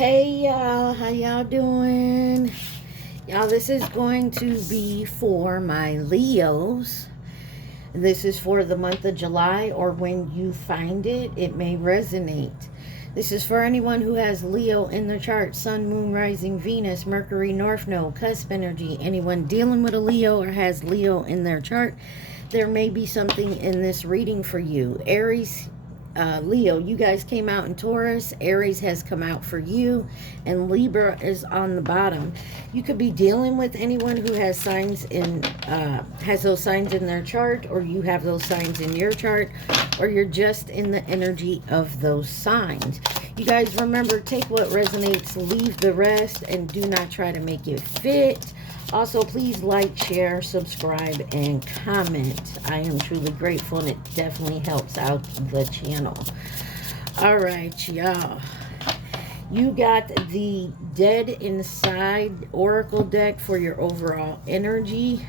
Hey y'all, how y'all doing? Y'all, this is going to be for my Leos. This is for the month of July, or when you find it, it may resonate. This is for anyone who has Leo in their chart, Sun, Moon, Rising, Venus, Mercury, North Node, Cusp energy. Anyone dealing with a Leo or has Leo in their chart, there may be something in this reading for you. Aries, Leo, you guys came out in Taurus. Aries has come out for you, and Libra is on the bottom. You could be dealing with anyone who has signs in has those signs in their chart, or you have those signs in your chart, or you're just in the energy of those signs. You guys remember, take what resonates, leave the rest, and do not try to make it fit. Also, please like, share, subscribe, and comment. I am truly grateful, and it definitely helps out the channel. All right, y'all. You got the Dead Inside Oracle deck for your overall energy.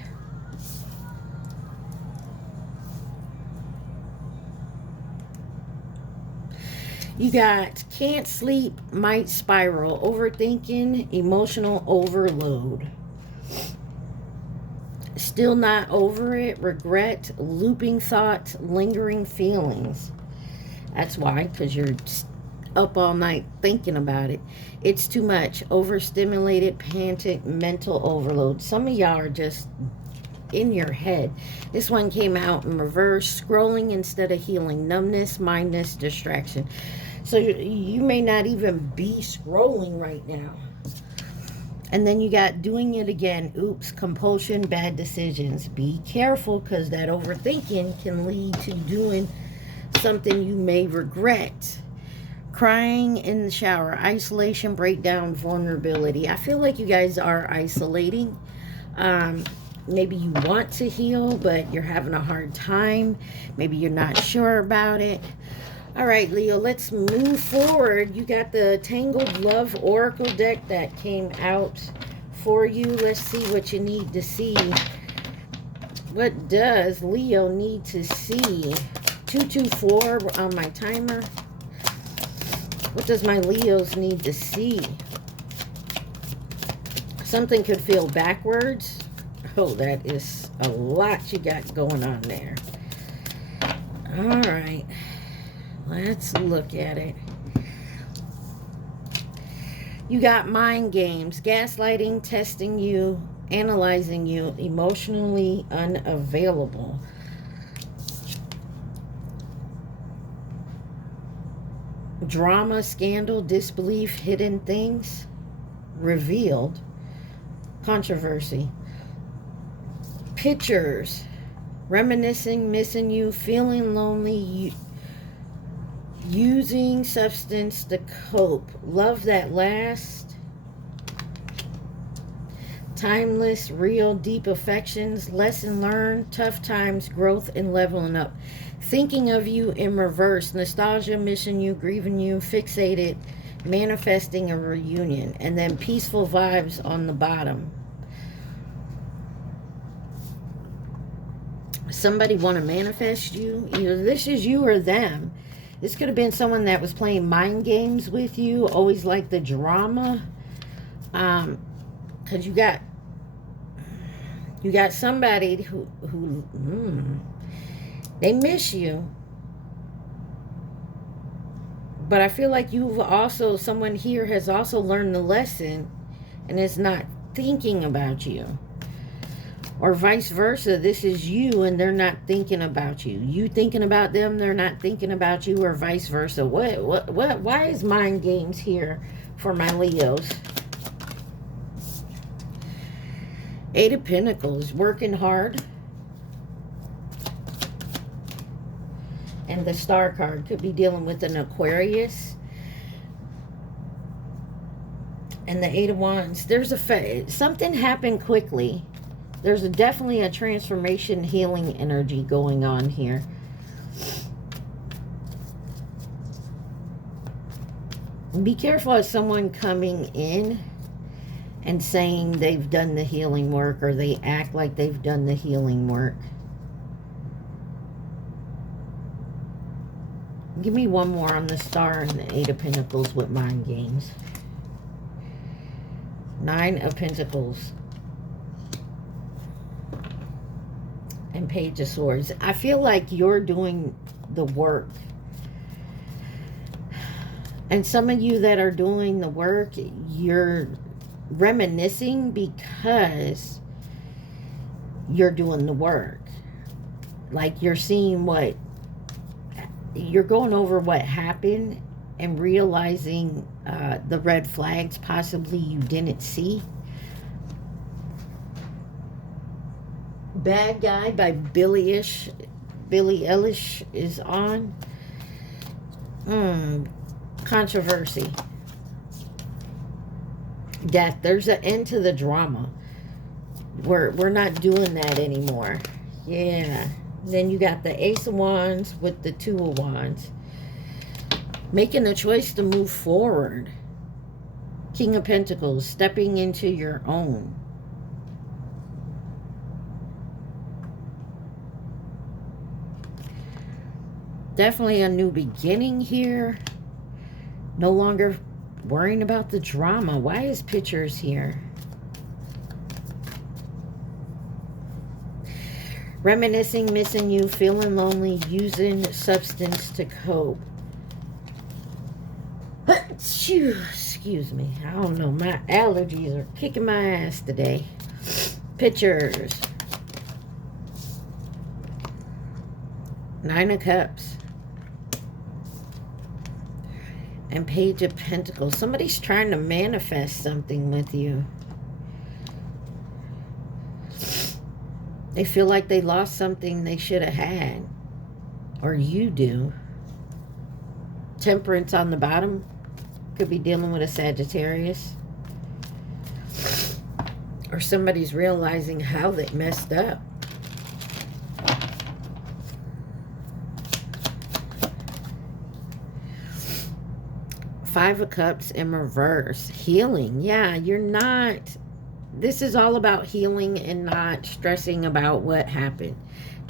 You got can't sleep, might spiral, overthinking, emotional overload. Still not over it, regret, looping thoughts, lingering feelings. That's why, because you're up all night thinking about it. It's too much, overstimulated, panic, mental overload. Some of y'all are just in your head. This one came out in reverse, scrolling instead of healing, numbness, mindness, distraction. So you may not even be scrolling right now. And then you got doing it again. Oops, compulsion, bad decisions. Be careful, because that overthinking can lead to doing something you may regret. Crying in the shower, isolation, breakdown, vulnerability. I feel like you guys are isolating. Maybe you want to heal, but you're having a hard time. Maybe you're not sure about it. All right, Leo, let's move forward. You got the Tangled Love Oracle deck that came out for you. Let's see what you need to see. What does Leo need to see? 224 on my timer. What does my Leos need to see? Something could feel backwards. Oh, that is a lot you got going on there. All right. Let's look at it. You got mind games, gaslighting, testing you, analyzing you, emotionally unavailable. Drama, scandal, disbelief, hidden things, revealed, controversy. Pictures, reminiscing, missing you, feeling lonely, using substance to cope, love that lasts, timeless, real, deep affections, lesson learned, tough times, growth, and leveling up. Thinking of you in reverse, nostalgia, missing you, grieving you, fixated, manifesting a reunion, and then peaceful vibes on the bottom. Somebody want to manifest you. Either this is you or them. This could have been someone that was playing mind games with you, always like the drama. Because you got somebody who they miss you. But I feel like someone here has also learned the lesson and is not thinking about you. Or vice versa, this is you and they're not thinking about you. You thinking about them, they're not thinking about you, or vice versa. Why is mind games here for my Leos? Eight of Pentacles, working hard. And the Star card could be dealing with an Aquarius. And the Eight of Wands. There's something happened quickly. There's definitely a transformation, healing energy going on here. Be careful of someone coming in and saying they've done the healing work, or they act like they've done the healing work. Give me one more on the Star and the Eight of Pentacles with mind games. Nine of Pentacles. And Page of Swords. I feel like you're doing the work. And some of you that are doing the work, you're reminiscing because you're doing the work. Like you're seeing what, you're going over what happened and realizing the red flags possibly you didn't see. Bad Guy by Billie Eilish is on. Controversy. Death. There's an end to the drama. We're not doing that anymore. Yeah. Then you got the Ace of Wands with the Two of Wands. Making a choice to move forward. King of Pentacles. Stepping into your own. Definitely a new beginning here. No longer worrying about the drama. Why is Pictures here? Reminiscing, missing you, feeling lonely, using substance to cope. Excuse me. I don't know. My allergies are kicking my ass today. Pictures. Nine of Cups. And Page of Pentacles. Somebody's trying to manifest something with you. They feel like they lost something they should have had. Or you do. Temperance on the bottom. Could be dealing with a Sagittarius. Or somebody's realizing how they messed up. Five of Cups in reverse. Healing. Yeah, you're not... This is all about healing and not stressing about what happened.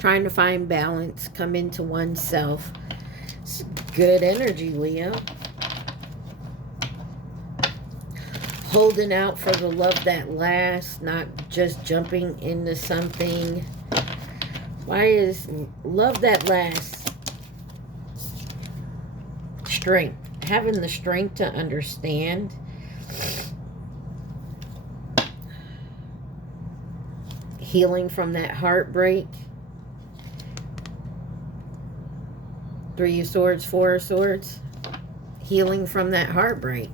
Trying to find balance. Come into oneself. It's good energy, Leo. Holding out for the love that lasts. Not just jumping into something. Why is love that lasts? Strength. Having the strength to understand. Healing from that heartbreak. Three of Swords, Four of Swords. Healing from that heartbreak.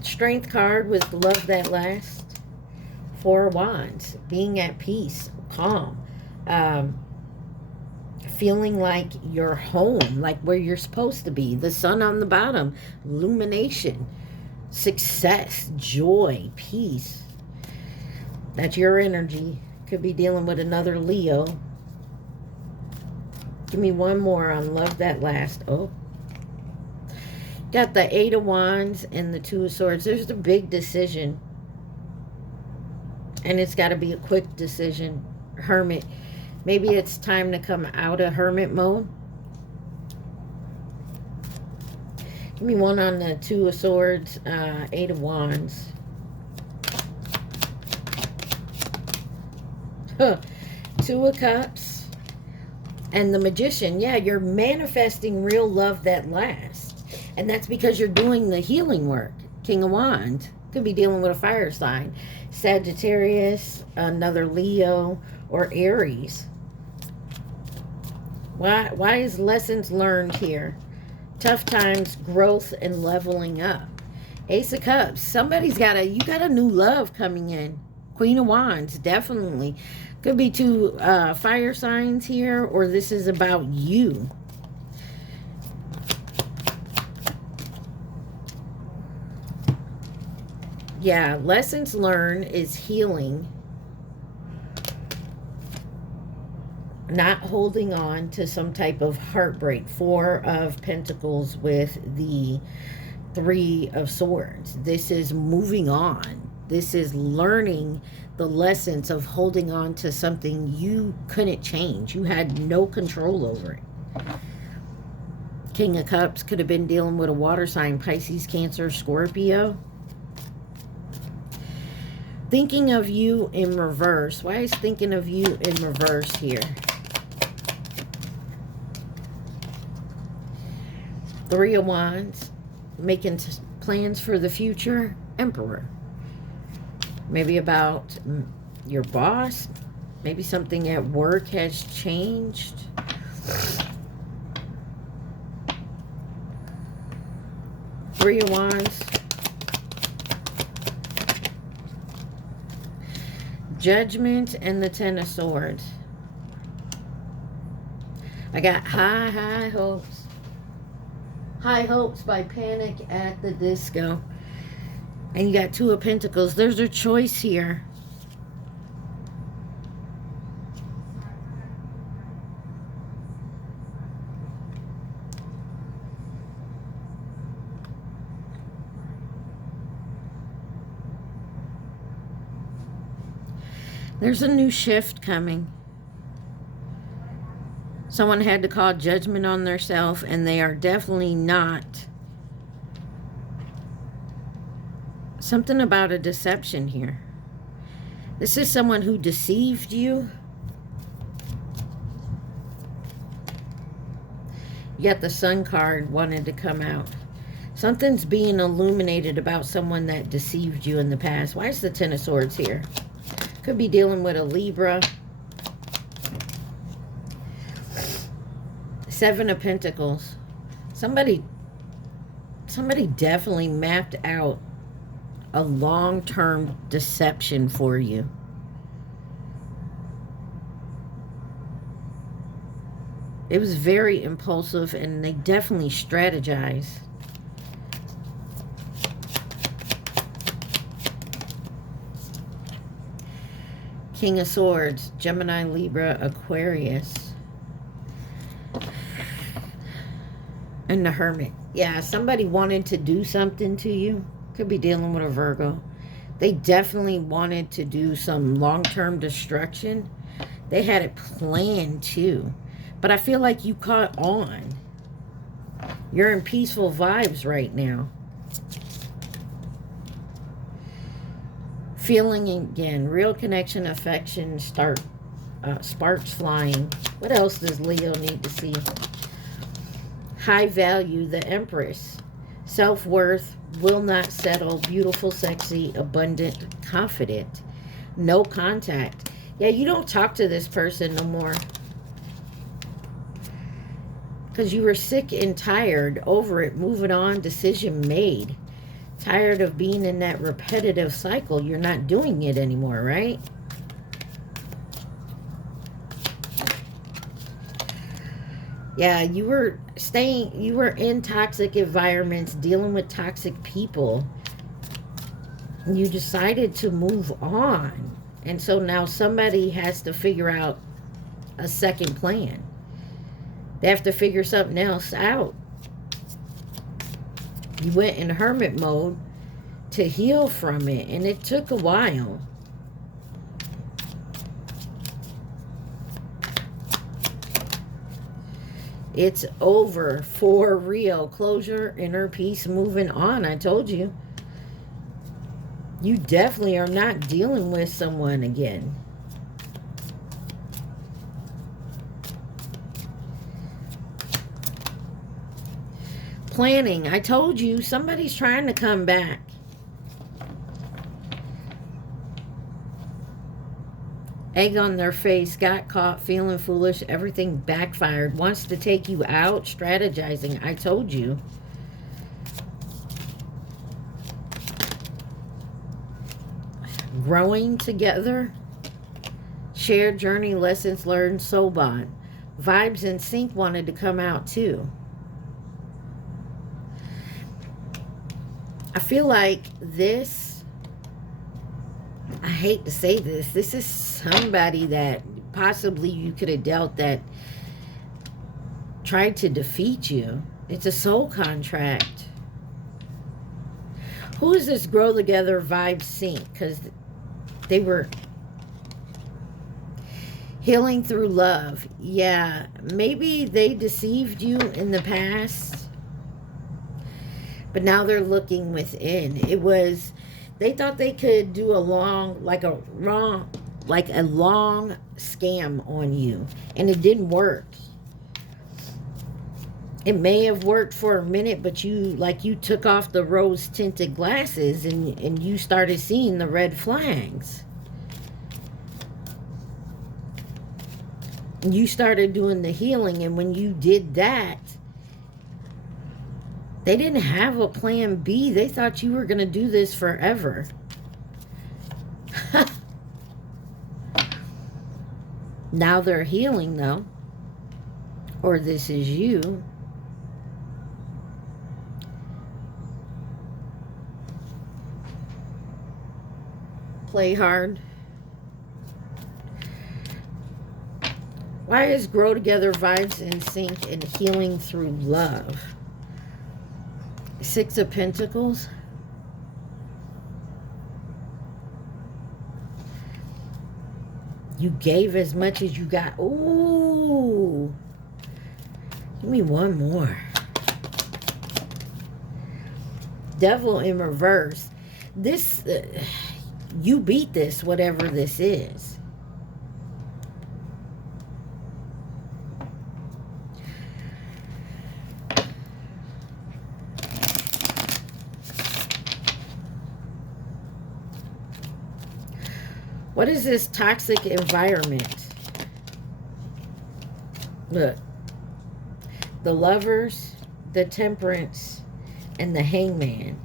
Strength card with love that lasts. Four of Wands. Being at peace. Calm. Feeling like you're home, like where you're supposed to be. The sun on the bottom. Illumination. Success. Joy. Peace. That's your energy. Could be dealing with another Leo. Give me one more on love that lasts. Oh. Got the Eight of Wands and the Two of Swords. There's a big decision. And it's got to be a quick decision. Hermit. Maybe it's time to come out of hermit mode. Give me one on the Two of Swords, Eight of Wands. Two of Cups. And the Magician. Yeah, you're manifesting real love that lasts. And that's because you're doing the healing work. King of Wands. Could be dealing with a fire sign. Sagittarius, another Leo, or Aries. Why is lessons learned here? Tough times, growth, and leveling up. Ace of Cups. Somebody's got you got a new love coming in. Queen of Wands, definitely. Could be two fire signs here, or this is about you. Yeah, lessons learned is healing. Not holding on to some type of heartbreak. Four of Pentacles with the Three of Swords. This is moving on. This is learning the lessons of holding on to something you couldn't change. You had no control over it. King of Cups could have been dealing with a water sign. Pisces, Cancer, Scorpio. Thinking of you in reverse. Why is thinking of you in reverse here? Three of Wands. Making plans for the future. Emperor. Maybe about your boss. Maybe something at work has changed. Three of Wands. Judgment and the Ten of Swords. I got high hopes. High Hopes by Panic at the Disco. And you got Two of Pentacles. There's a choice here. There's a new shift coming. Someone had to call judgment on themselves, and they are definitely not. Something about a deception here. This is someone who deceived you. Yet the Sun card wanted to come out. Something's being illuminated about someone that deceived you in the past. Why is the Ten of Swords here? Could be dealing with a Libra. Seven of Pentacles. Somebody definitely mapped out a long-term deception for you. It was very impulsive, and they definitely strategized. King of Swords, Gemini, Libra, Aquarius. And the Hermit. Yeah, somebody wanted to do something to you. Could be dealing with a Virgo. They definitely wanted to do some long-term destruction. They had it planned too. But I feel like you caught on. You're in peaceful vibes right now. Feeling again, real connection, affection, sparks flying. What else does Leo need to see? High value, the Empress. Self-worth, will not settle, beautiful, sexy, abundant, confident. No contact. Yeah, you don't talk to this person no more. Because you were sick and tired, over it, moving on, decision made. Tired of being in that repetitive cycle. You're not doing it anymore, right? Yeah, you were in toxic environments, dealing with toxic people. And you decided to move on. And so now somebody has to figure out a second plan. They have to figure something else out. You went in hermit mode to heal from it, and it took a while. It's over for real. Closure, inner peace, moving on. I told you. You definitely are not dealing with someone again. Planning. I told you, somebody's trying to come back. Egg on their face, got caught, feeling foolish, everything backfired, wants to take you out, strategizing. I told you. Growing together. Shared journey, lessons learned, soul bond. Vibes in sync wanted to come out too. I feel like this, I hate to say this, this is somebody that possibly you could have dealt that tried to defeat you. It's a soul contract. Who is this grow together vibe sync? Because they were healing through love. Yeah, maybe they deceived you in the past. But now they're looking within. It was, They thought they could do a long, like a long scam on you, and it didn't work. It may have worked for a minute, but you took off the rose tinted glasses and you started seeing the red flags. You started doing the healing, and when you did that, they didn't have a plan B. They thought you were going to do this forever. Now they're healing, though. Or this is you. Play hard. Why is grow together, vibes in sync, and healing through love? Six of Pentacles. You gave as much as you got. Ooh. Give me one more. Devil in reverse. This, you beat this, whatever this is. What is this toxic environment? Look. The Lovers, the Temperance, and the Hangman.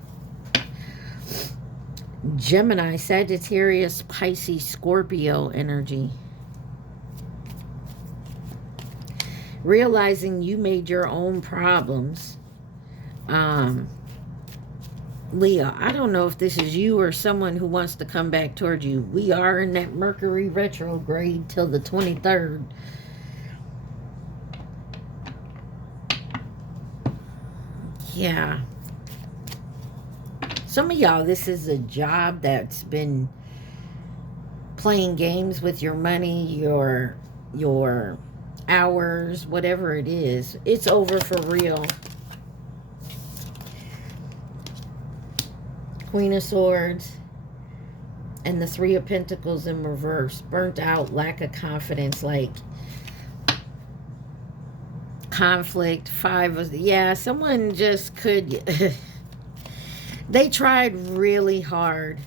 Gemini, Sagittarius, Pisces, Scorpio energy. Realizing you made your own problems. Leo, I don't know if this is you or someone who wants to come back toward you. We are in that Mercury retrograde till the 23rd. Yeah. Some of y'all, this is a job that's been playing games with your money, your hours, whatever it is. It's over for real. Queen of Swords and the Three of Pentacles in reverse. Burnt out, lack of confidence, like conflict. Yeah, someone just could. They tried really hard.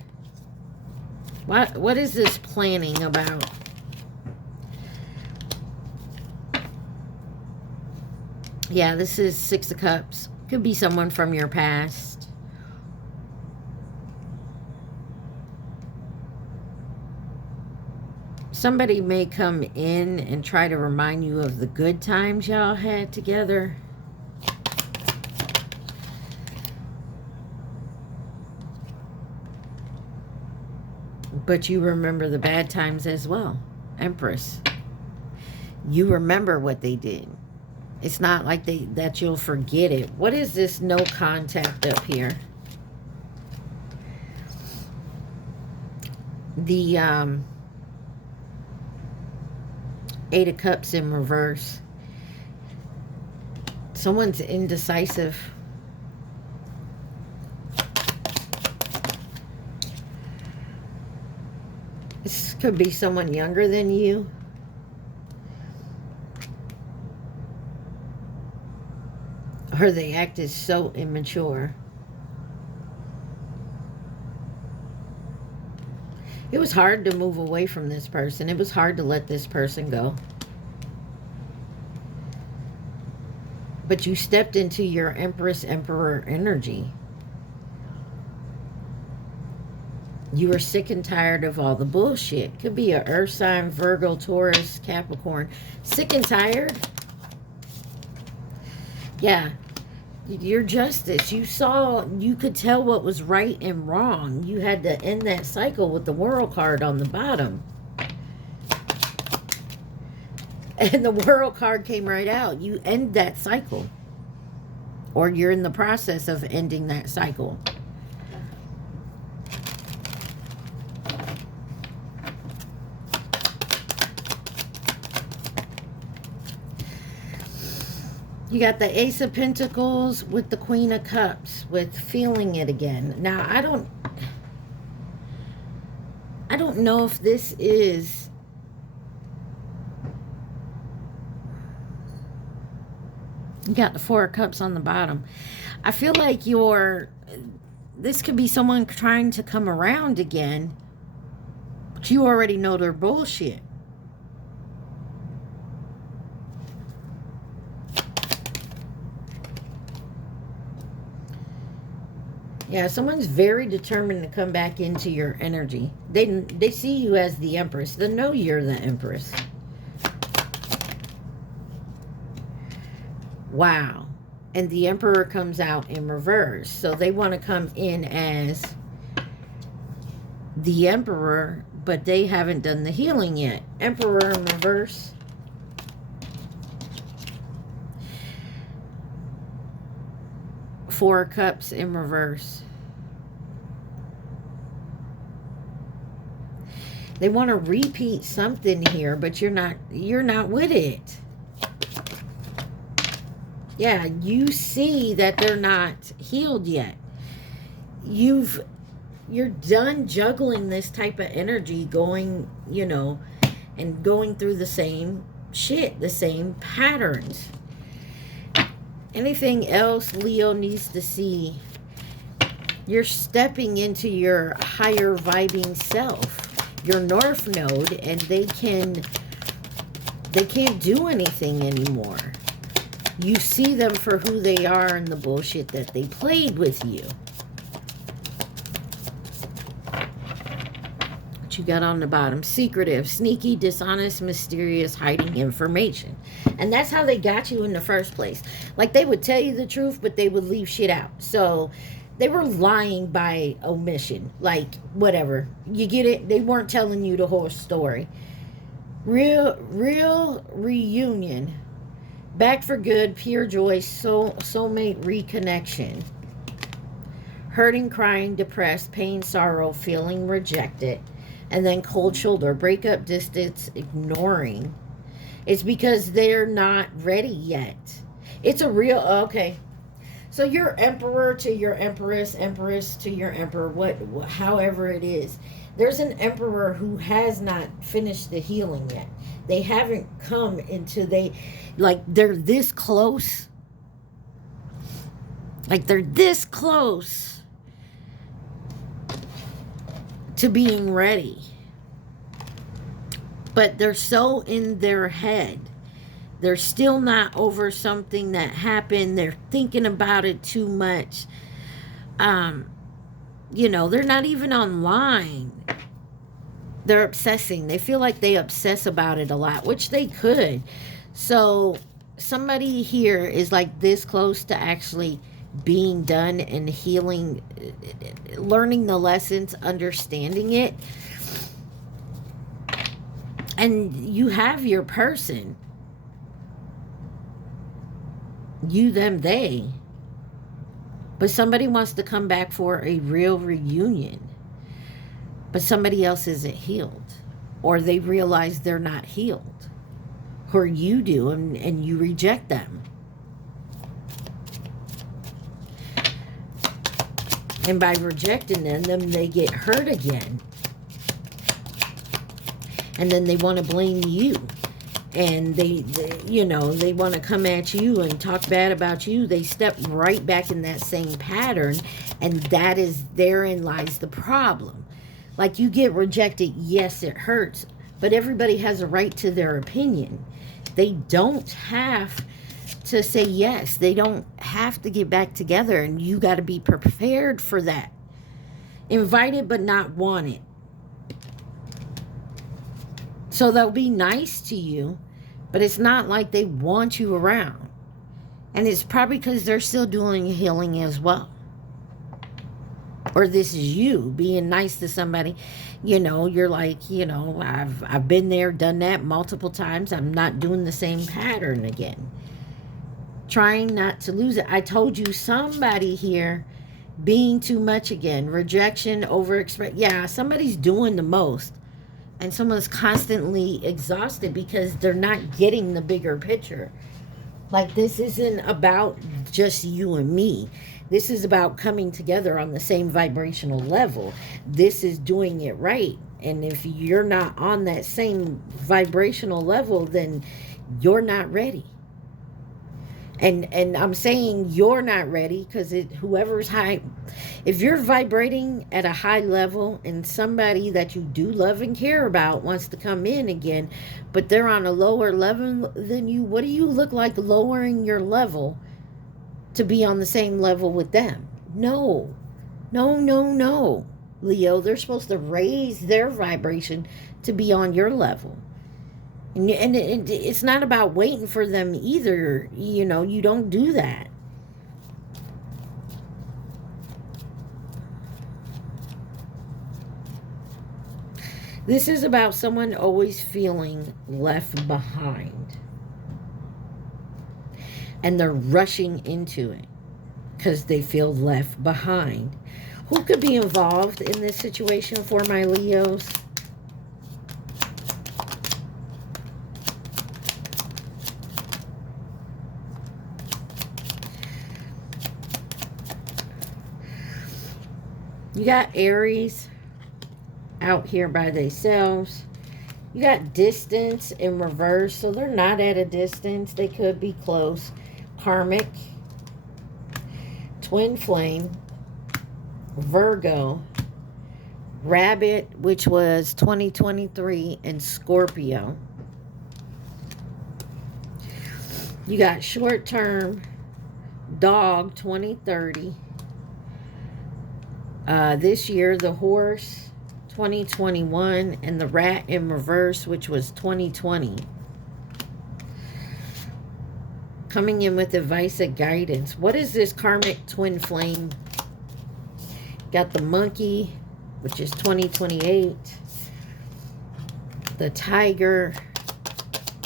What is this planning about? Yeah, this is Six of Cups. Could be someone from your past. Somebody may come in and try to remind you of the good times y'all had together. But you remember the bad times as well. Empress. You remember what they did. It's not like that you'll forget it. What is this no contact up here? The Eight of Cups in reverse. Someone's indecisive. This could be someone younger than you. Or they acted so immature. It was hard to move away from this person. It was hard to let this person go. But you stepped into your Empress, Emperor energy. You were sick and tired of all the bullshit. Could be a Earth sign, Virgo, Taurus, Capricorn. Sick and tired? Yeah. Your justice. You could tell what was right and wrong. You had to end that cycle with the World card on the bottom. And the World card came right out. You end that cycle. Or you're in the process of ending that cycle. You got the Ace of Pentacles with the Queen of Cups, with feeling it again. Now, I don't know if this is... You got the Four of Cups on the bottom. I feel like this could be someone trying to come around again, but you already know they're bullshit. Yeah, someone's very determined to come back into your energy. They see you as the Empress. They know you're the Empress. Wow. And the Emperor comes out in reverse. So they want to come in as the Emperor, but they haven't done the healing yet. Emperor in reverse. Four of Cups in reverse. They want to repeat something here, but you're not with it. Yeah, you see that they're not healed yet. You're done juggling this type of energy, going, and going through the same shit, the same patterns. Anything else Leo needs to see? You're stepping into your higher vibing self, your North Node, and they can't do anything anymore. You see them for who they are and the bullshit that they played with you. What you got on the bottom? Secretive, sneaky, dishonest, mysterious, hiding information. And that's how they got you in the first place. Like, they would tell you the truth, but they would leave shit out. So they were lying by omission. Like, whatever. You get it? They weren't telling you the whole story. Real reunion. Back for good, pure joy, soulmate reconnection. Hurting, crying, depressed, pain, sorrow, feeling rejected. And then cold shoulder, breakup, distance, ignoring. It's because they're not ready yet. It's a real... Okay. So your Emperor to your Empress, Empress to your Emperor, however it is. There's an Emperor who has not finished the healing yet. They haven't come into... they're this close. Like, they're this close to being ready. But they're so in their head. They're still not over something that happened. They're thinking about it too much. They're not even online. They're obsessing. They feel like they obsess about it a lot, which they could. So somebody here is like this close to actually being done and healing, learning the lessons, understanding it. And you have your person. You, them, they. But somebody wants to come back for a real reunion. But somebody else isn't healed. Or they realize they're not healed. Or you do, and you reject them. And by rejecting them, they get hurt again. And then they want to blame you. And they want to come at you and talk bad about you. They step right back in that same pattern. And therein lies the problem. Like, you get rejected, yes, it hurts. But everybody has a right to their opinion. They don't have to say yes. They don't have to get back together. And you got to be prepared for that. Invited but not wanted. So they'll be nice to you, but it's not like they want you around. And it's probably because they're still doing healing as well. Or this is you being nice to somebody. You're like, I've been there, done that multiple times. I'm not doing the same pattern again. Trying not to lose it. I told you, somebody here being too much again. Rejection, overexpress. Yeah, somebody's doing the most. And someone's constantly exhausted because they're not getting the bigger picture. Like, this isn't about just you and me. This is about coming together on the same vibrational level. This is doing it right. And if you're not on that same vibrational level, then you're not ready. And I'm saying you're not ready because whoever's high, if you're vibrating at a high level and somebody that you do love and care about wants to come in again, but they're on a lower level than you, what do you look like lowering your level to be on the same level with them? No, no, no, no, Leo. They're supposed to raise their vibration to be on your level. And it's not about waiting for them either. You know, you don't do that. This is about someone always feeling left behind. And they're rushing into it because they feel left behind. Who could be involved in this situation for my Leos? You got Aries out here by themselves. You got distance in reverse, so they're not at a distance. They could be close. Karmic, twin flame, Virgo, Rabbit, which was 2023, and Scorpio. You got short term, Dog, 2030. This year, the Horse, 2021, and the Rat in reverse, which was 2020. Coming in with advice and guidance. What is this karmic twin flame? Got the Monkey, which is 2028. The Tiger,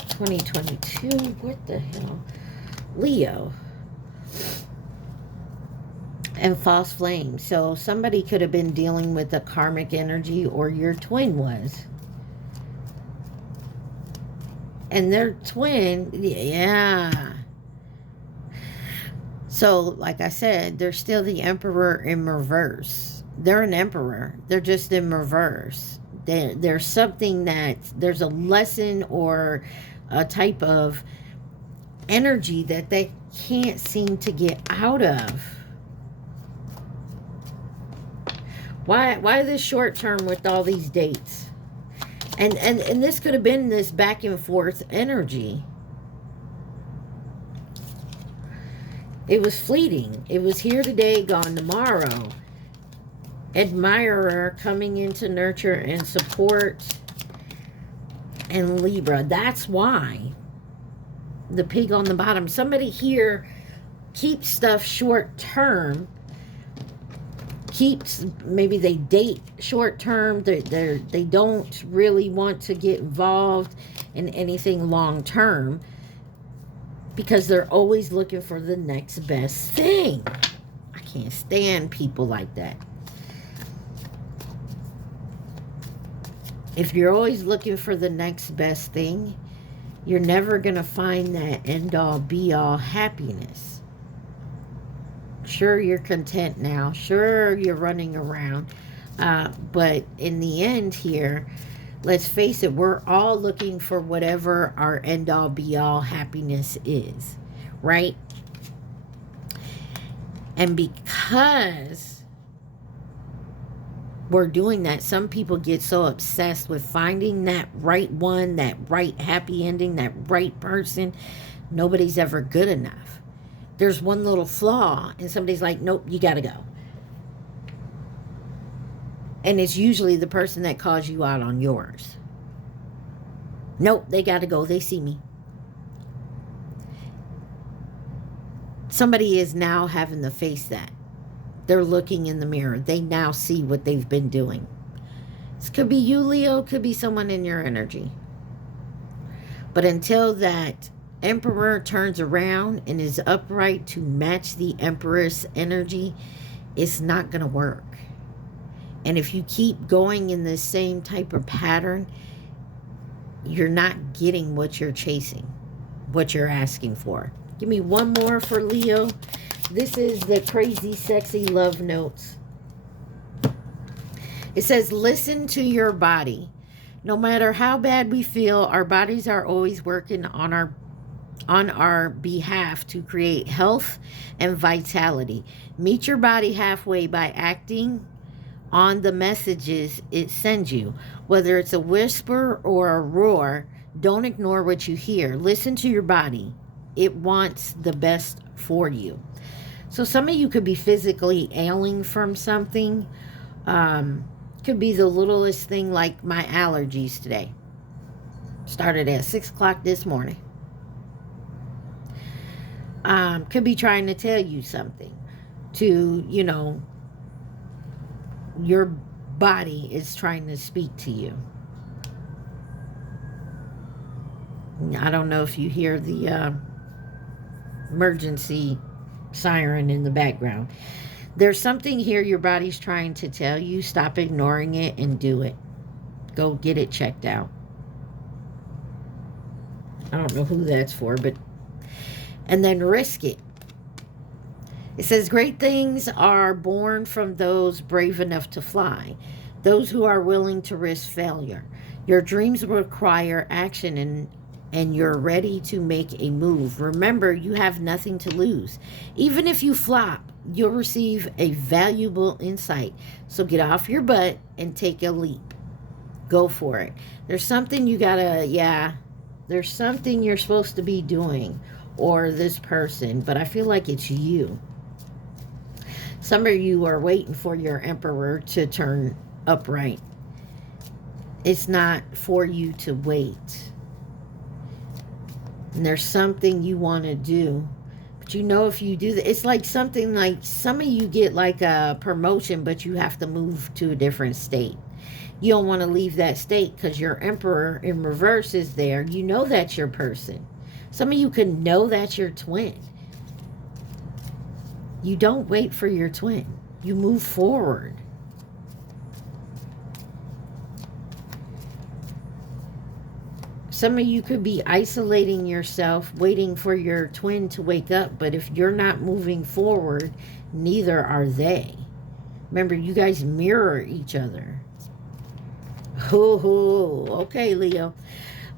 2022. What the hell? Leo. And false flame. So somebody could have been dealing with a karmic energy, or your twin was. And their twin, yeah. So, like I said, they're still the Emperor in reverse. They're an Emperor. They're just in reverse. There's something that, there's a lesson or a type of energy that they can't seem to get out of. Why this short term with all these dates? And this could have been this back and forth energy. It was fleeting. It was here today, gone tomorrow. Admirer coming in to nurture and support. And Libra. That's why. The pig on the bottom. Somebody here keeps stuff short term. Keeps, maybe they date short term. They don't really want to get involved in anything long term, because they're always looking for the next best thing. I can't stand people like that. If you're always looking for the next best thing, you're never going to find that end-all, be-all happiness. Sure, you're content now. Sure, you're running around. But in the end here, let's face it, we're all looking for whatever our end-all, be-all happiness is, right? And because we're doing that, some people get so obsessed with finding that right one, that right happy ending, that right person. Nobody's ever good enough. There's one little flaw, and somebody's like, nope, you gotta go. And it's usually the person that calls you out on yours. Nope, they got to go. They see me. Somebody is now having to face that. They're looking in the mirror. They now see what they've been doing. This could be you, Leo. Could be someone in your energy. But until that Emperor turns around and is upright to match the Empress energy, it's not going to work. And if you keep going in the same type of pattern, you're not getting what you're chasing, what you're asking for. Give me one more for Leo. This is the crazy, sexy love notes. It says, listen to your body. No matter how bad we feel, our bodies are always working on our behalf to create health and vitality. Meet your body halfway by acting on the messages it sends you. Whether it's a whisper or a roar, don't ignore what you hear. Listen to your body. It wants the best for you. So some of you could be physically ailing from something. Could be the littlest thing, like my allergies today. Started at 6 o'clock this morning. Could be trying to tell you something. Your body is trying to speak to you. I don't know if you hear the emergency siren in the background. There's something here your body's trying to tell you. Stop ignoring it and do it. Go get it checked out. I don't know who that's for, but... And then risk it. It says, great things are born from those brave enough to fly. Those who are willing to risk failure. Your dreams require action, and you're ready to make a move. Remember, you have nothing to lose. Even if you flop, you'll receive a valuable insight. So get off your butt and take a leap. Go for it. There's something there's something you're supposed to be doing, or this person, but I feel like it's you. Some of you are waiting for your emperor to turn upright. It's not for you to wait. And there's something you want to do. But if you do that, it's like something like some of you get like a promotion, but you have to move to a different state. You don't want to leave that state because your emperor in reverse is there. You know that's your person. Some of you can know that's your twin. You don't wait for your twin. You move forward. Some of you could be isolating yourself, waiting for your twin to wake up. But if you're not moving forward, neither are they. Remember, you guys mirror each other. Okay, Leo.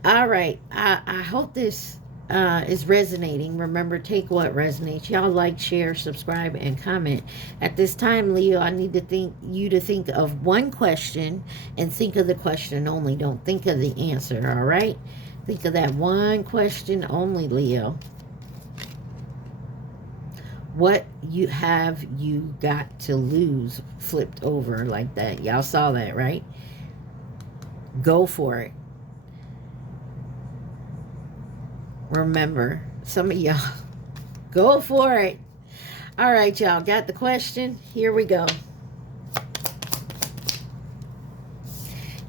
All right. I hope this is resonating. Remember, take what resonates. Y'all like, share, subscribe, and comment. At this time, Leo, I need to think of one question, and think of the question only. Don't think of the answer, all right? Think of that one question only, Leo. What have you got to lose? Flipped over like that. Y'all saw that, right? Go for it. Remember, some of y'all, go for it. All right, y'all, got the question? Here we go.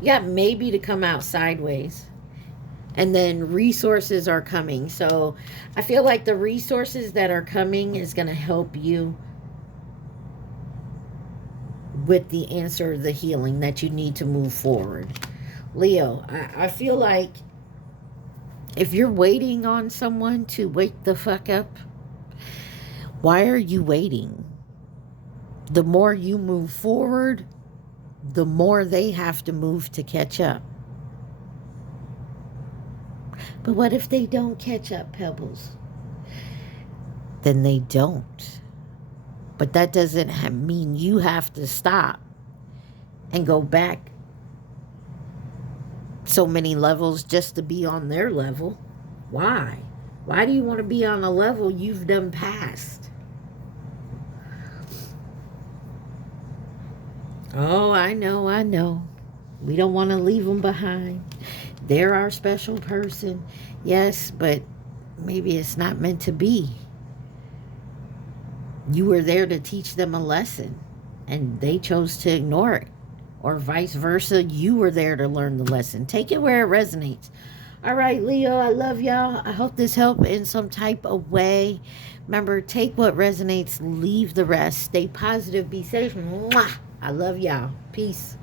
You got maybe to come out sideways. And then resources are coming. So I feel like the resources that are coming is going to help you with the answer, the healing that you need to move forward. Leo, I feel like if you're waiting on someone to wake the fuck up, why are you waiting? The more you move forward, the more they have to move to catch up. But what if they don't catch up, Pebbles? Then they don't. But that doesn't mean you have to stop and go back so many levels just to be on their level. Why? Why do you want to be on a level you've done past? Oh, I know. We don't want to leave them behind. They're our special person. Yes, but maybe it's not meant to be. You were there to teach them a lesson, and they chose to ignore it. Or vice versa, you were there to learn the lesson. Take it where it resonates. All right, Leo, I love y'all. I hope this helped in some type of way. Remember, take what resonates, leave the rest. Stay positive, be safe. Mwah! I love y'all. Peace.